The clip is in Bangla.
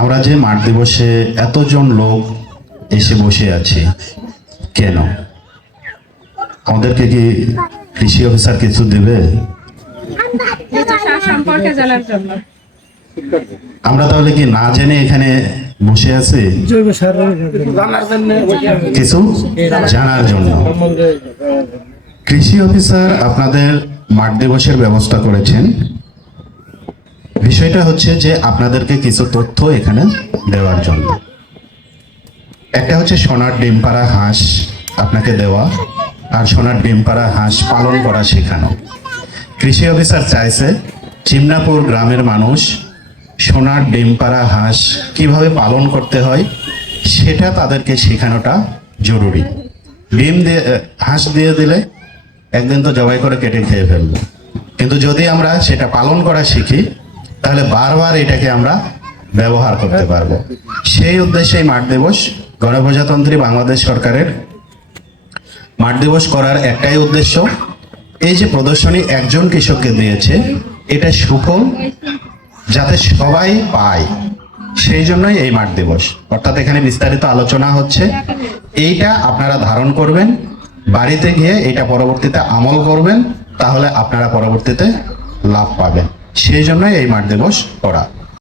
আমরা যে মাঠ দিবসে এতজন লোক এসে বসে আছি কেন? আমাদেরকে কি কৃষি অফিসার কিছু দেবে? সম্পর্কে জানার জন্য। আমরা তাহলে কি না জেনে এখানে বসে আছি কিছু জানার জন্য? কৃষি অফিসার আপনাদের মাঠ দিবসের ব্যবস্থা করেছেন। বিষয়টা হচ্ছে যে আপনাদেরকে কিছু তথ্য এখানে দেওয়ার জন্য। একটা হচ্ছে সোনার ডিম পাড়া হাঁস আপনাকে দেওয়া, আর সোনার ডিম পাড়া হাঁস পালন করা শেখানো। কৃষি অফিসার চাইছে চিমনাপুর গ্রামের মানুষ সোনার ডিম পাড়া হাঁস কিভাবে পালন করতে হয় সেটা তাদেরকে শেখানোটা জরুরি। ডিম দিয়ে হাঁস দিয়ে দিলে একদিন তো জবাই করে কেটে খেয়ে ফেলবো, কিন্তু যদি আমরা সেটা পালন করা শিখি তাহলে বারবার এটাকে আমরা ব্যবহার করতে পারবো। সেই উদ্দেশ্যে মাঠ দিবস, গণপ্রজাতন্ত্রী বাংলাদেশ সরকারের মাঠ দিবস করার একটাই উদ্দেশ্য, এই যে প্রদর্শনী একজন কৃষককে দিয়েছে এটা সুফল যাতে সবাই পায়, সেই জন্যই এই মাঠ দিবস। অর্থাৎ এখানে বিস্তারিত আলোচনা হচ্ছে, এইটা আপনারা ধারণ করবেন, বাড়িতে গিয়ে এটা পরবর্তীতে আমল করবেন, তাহলে আপনারা পরবর্তীতে লাভ পাবেন। সেই জন্যই এই মাঠ দিবস করা।